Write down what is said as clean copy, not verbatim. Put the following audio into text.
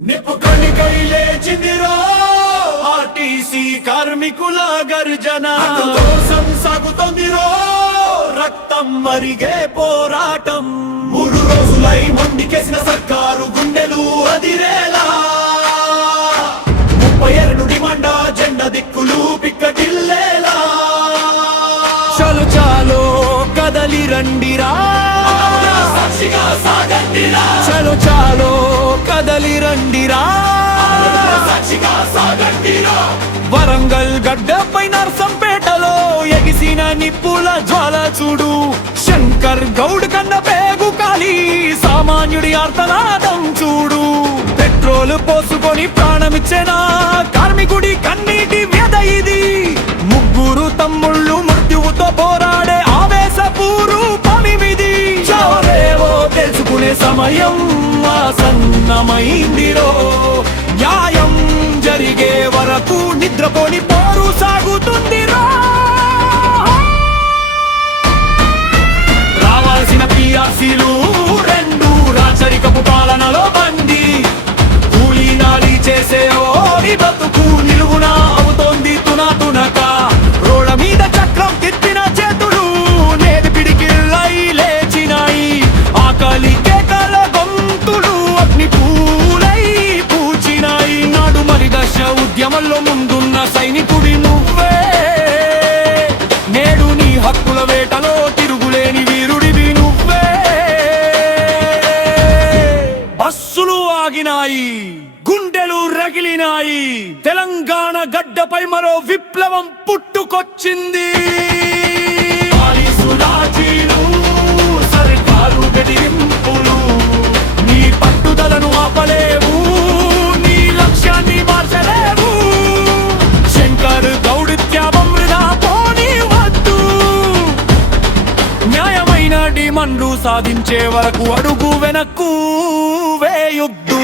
నిప్పుకణికై లేచిందిరో RTC కార్మికుల గర్జన కోసం సాగుతోందిరో రక్తం మరిగే పోరాటం 3 రోజులై మొండికేసిన సర్కారు గుండెలు అదిరేలా 32 డిమాండ్ జెండా దిక్కులు పిక్కటిల్లేలా చలో చాలో కదలి రండిరా సాక్షిగా సాగండిరా చలో చాలో కదలి రండిరా సాక్షిగా సాగండిరా వరంగల్ గడ్డపై నర్సంపేటలో ఎగిసిన నిప్పుల జ్వాల చూడు శంకర్ గౌడ్ కన్న పేగు కాలి సామాన్యుడి ఆర్తనాదం చూడు పెట్రోల్ పోసుకొని ప్రాణమిచ్చిన కార్మికుడి కన్నీటి వ్యధ ఇది ముగ్గురు తమ్ముళ్ళు మృత్యువుతో పోరాడే ఆవేశపూరు పనిమిది చావరేవో తెలుసుకునే సమయం ఆసన్నమైందిరో న్యాయం జరిగే వరకు నిద్రపోని పోరు సాగుతుందిరో రావాల్సిన పిఆర్సీలు 2 రాచరికపు పాలనలో బంది కూలీ నాలి చేసే ఓడి బతుకు నిలువునా అవుతోంది తునక రోడ్ల మీద చక్రం తిప్పిన చేతులు నేది పిడికిళ్ళై లేచినాయి ఆకలి కేకల గొంతులు అగ్ని పూలై పూచినాయి నాడు మరి దశ ఉద్యమంలో ముందున్న సైనికుడి నువ్వే నేడు నీ హక్కుల వేటలో తిరుగులేని వీరుడివి నువ్వే బస్సులు ఆగినాయి గుండెలు రగిలినాయి తెలంగాణ గడ్డపై మరో విప్లవం పుట్టుకొచ్చింది సర్కారు బెదిరింపులు నీ పట్టుదలను ఆపలేవు నీ లక్ష్యాన్ని మార్చలేవు శంకర్ గౌడ్ త్యాగం వృధా పోనివద్దు న్యాయమైన డిమాండ్లు సాధించే వరకు అడుగు వెనక్కు వేయొద్దు.